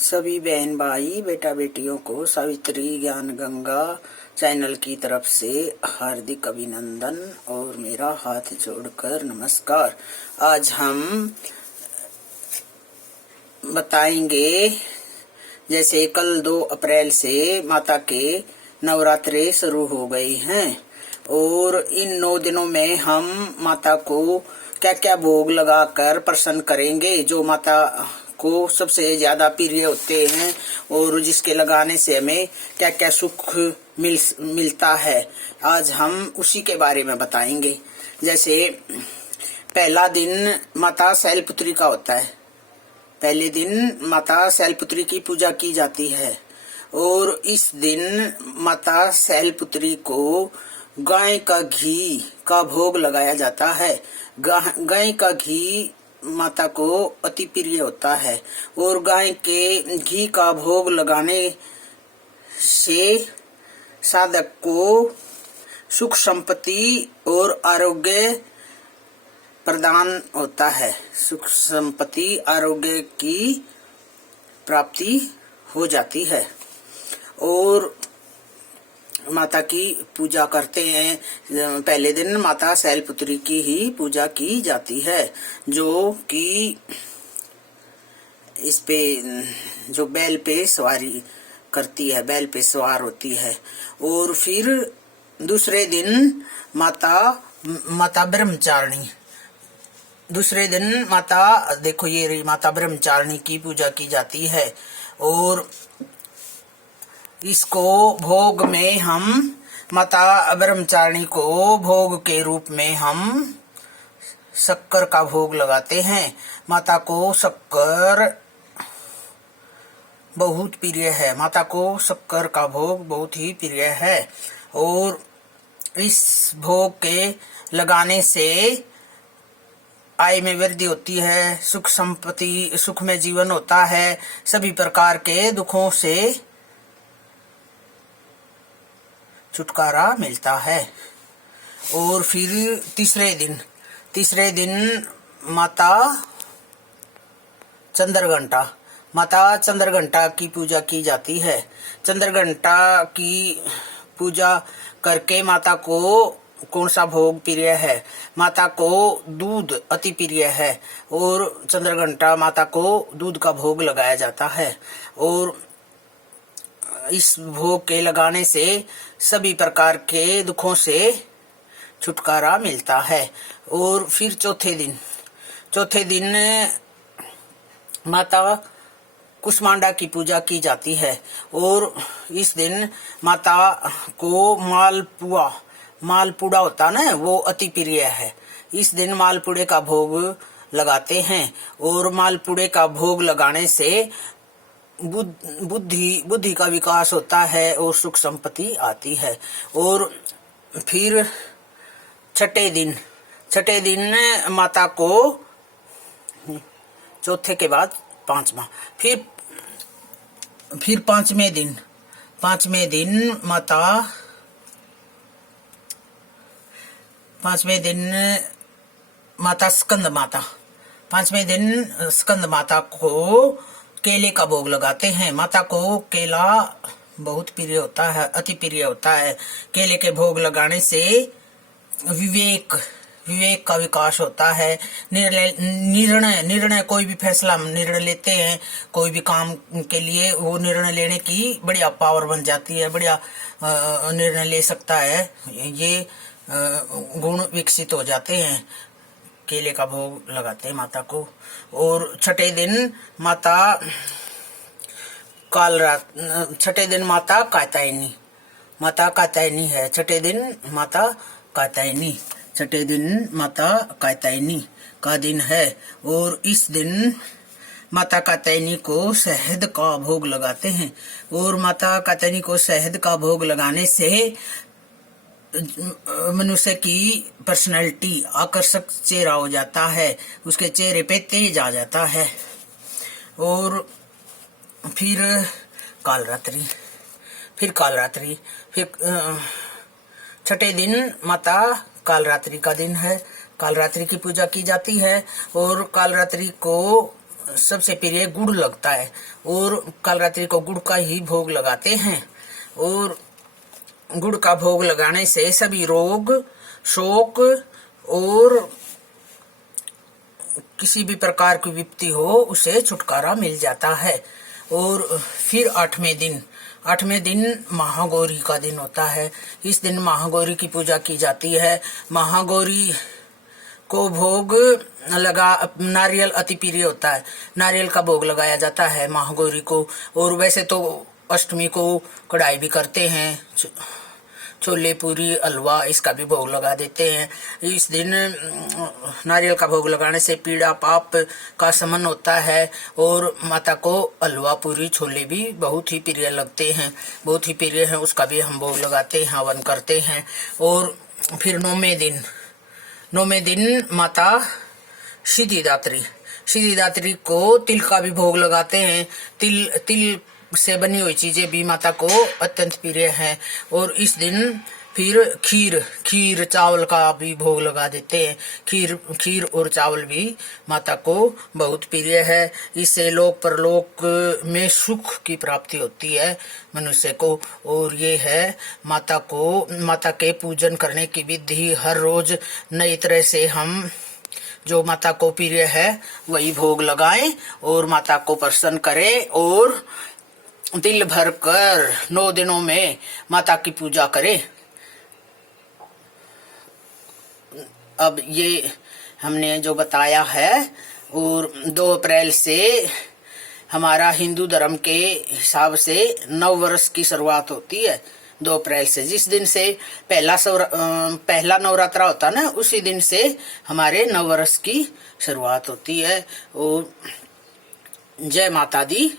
सभी बहन भाई बेटा बेटियों को सावित्री ज्ञान गंगा चैनल की तरफ से हार्दिक अभिनंदन और मेरा हाथ जोड़कर नमस्कार। आज हम बताएंगे, जैसे कल 2 अप्रैल से माता के नवरात्रे शुरू हो गए हैं और इन 9 दिनों में हम माता को क्या क्या भोग लगाकर प्रसन्न करेंगे, जो माता को सबसे ज्यादा प्रिय होते हैं और जिसके लगाने से हमें क्या क्या सुख मिलता है। आज हम उसी के बारे में बताएंगे। जैसे पहला दिन माता शैलपुत्री का होता है। पहले दिन माता शैलपुत्री की पूजा की जाती है और इस दिन माता शैलपुत्री को गाय का घी का भोग लगाया जाता है। गाय का घी माता को अति प्रिय होता है और गाय के घी का भोग लगाने से साधक को सुख संपत्ति और आरोग्य प्रदान होता है। सुख संपत्ति आरोग्य की प्राप्ति हो जाती है और माता की पूजा करते हैं। पहले दिन माता शैलपुत्री की ही पूजा की जाती है, जो कि इस पे जो बैल पे सवारी करती है, बैल पे सवार होती है। और फिर दूसरे दिन माता ब्रह्मचारिणी, दूसरे दिन माता, देखो ये रही माता ब्रह्मचारिणी की पूजा की जाती है और इसको भोग में हम माता ब्रह्मचारिणी को भोग के रूप में हम शक्कर का भोग लगाते हैं। माता को शक्कर बहुत प्रिय है। माता को शक्कर का भोग बहुत ही प्रिय है और इस भोग के लगाने से आय में वृद्धि होती है, सुख संपत्ति, सुख में जीवन होता है, सभी प्रकार के दुखों से छुटकारा मिलता है। और फिर तीसरे दिन माता चंद्रघंटा की पूजा की जाती है। चंद्रघंटा की पूजा करके माता को कौन सा भोग प्रिय है? माता को दूध अति प्रिय है और चंद्रघंटा माता को दूध का भोग लगाया जाता है और इस भोग के लगाने से सभी प्रकार के दुखों से छुटकारा मिलता है। और फिर चौथे दिन माता कुष्मांडा की पूजा की जाती है और इस दिन माता को मालपुड़ा होता ना, वो अति प्रिय है। इस दिन मालपुड़े का भोग लगाते हैं और मालपुड़े का भोग लगाने से बुद्धि का विकास होता है और सुख संपत्ति आती है। और फिर छठे दिन माता को, चौथे के बाद पांचवा, फिर पांचवें दिन माता स्कंद माता को केले का भोग लगाते हैं। माता को केला बहुत प्रिय होता है, अति प्रिय होता है। केले के भोग लगाने से विवेक का विकास होता है। निर्णय कोई भी फैसला निर्णय लेते हैं, कोई भी काम के लिए, वो निर्णय लेने की बढ़िया पावर बन जाती है, बढ़िया निर्णय ले सकता है। ये गुण विकसित हो जाते हैं। केले का भोग लगाते हैं माता को। और छठे दिन माता कात्यायनी है। छठे दिन माता कात्यायनी का दिन है और इस दिन माता कात्यायनी को शहद का भोग लगाते हैं और माता कात्यायनी को शहद का भोग लगाने से मनुष्य की पर्सनैलिटी, आकर्षक चेहरा हो जाता है, उसके चेहरे पे तेज आ जाता है। और फिर कालरात्रि, छठे दिन माता कालरात्रि का दिन है। कालरात्रि की पूजा की जाती है और कालरात्रि को सबसे प्रिय गुड़ लगता है और कालरात्रि को गुड़ का ही भोग लगाते हैं। और गुड़ का भोग लगाने से सभी रोग, शोक और किसी भी प्रकार की विपत्ति हो उसे छुटकारा मिल जाता है। और फिर आठवें दिन महागौरी का दिन होता है। इस दिन महागौरी की पूजा की जाती है। महागौरी को भोग नारियल अति प्रिय होता है, नारियल का भोग लगाया जाता है महागौरी को। और वैसे तो अष्टमी को कढ़ाई भी करते हैं, छोले पूरी हलवा इसका भी भोग लगा देते हैं। इस दिन नारियल का भोग लगाने से पीड़ा पाप का शमन होता है। और माता को हलवा पूरी छोले भी बहुत ही प्रिय लगते हैं, बहुत ही प्रिय हैं, उसका भी हम भोग लगाते हैं, हवन करते हैं। और फिर नौवें दिन माता सिद्धिदात्री को तिल का भी भोग लगाते हैं। तिल से बनी हुई चीजें भी माता को अत्यंत प्रिय है। और इस दिन फिर खीर चावल का भी भोग लगा देते हैं। खीर और चावल भी माता को बहुत प्रिय है। इससे लोक परलोक में सुख की प्राप्ति होती है मनुष्य को। और ये है माता के पूजन करने की विधि। हर रोज नई तरह से हम जो माता को प्रिय है वही भोग लगाएं और माता को प्रसन्न करें और दिल भर कर 9 दिनों में माता की पूजा करें। अब ये हमने जो बताया है। और 2 अप्रैल से हमारा हिंदू धर्म के हिसाब से नव वर्ष की शुरुआत होती है 2 अप्रैल से। जिस दिन से पहला नवरात्रा होता है ना, उसी दिन से हमारे नव वर्ष की शुरुआत होती है। और जय माता दी।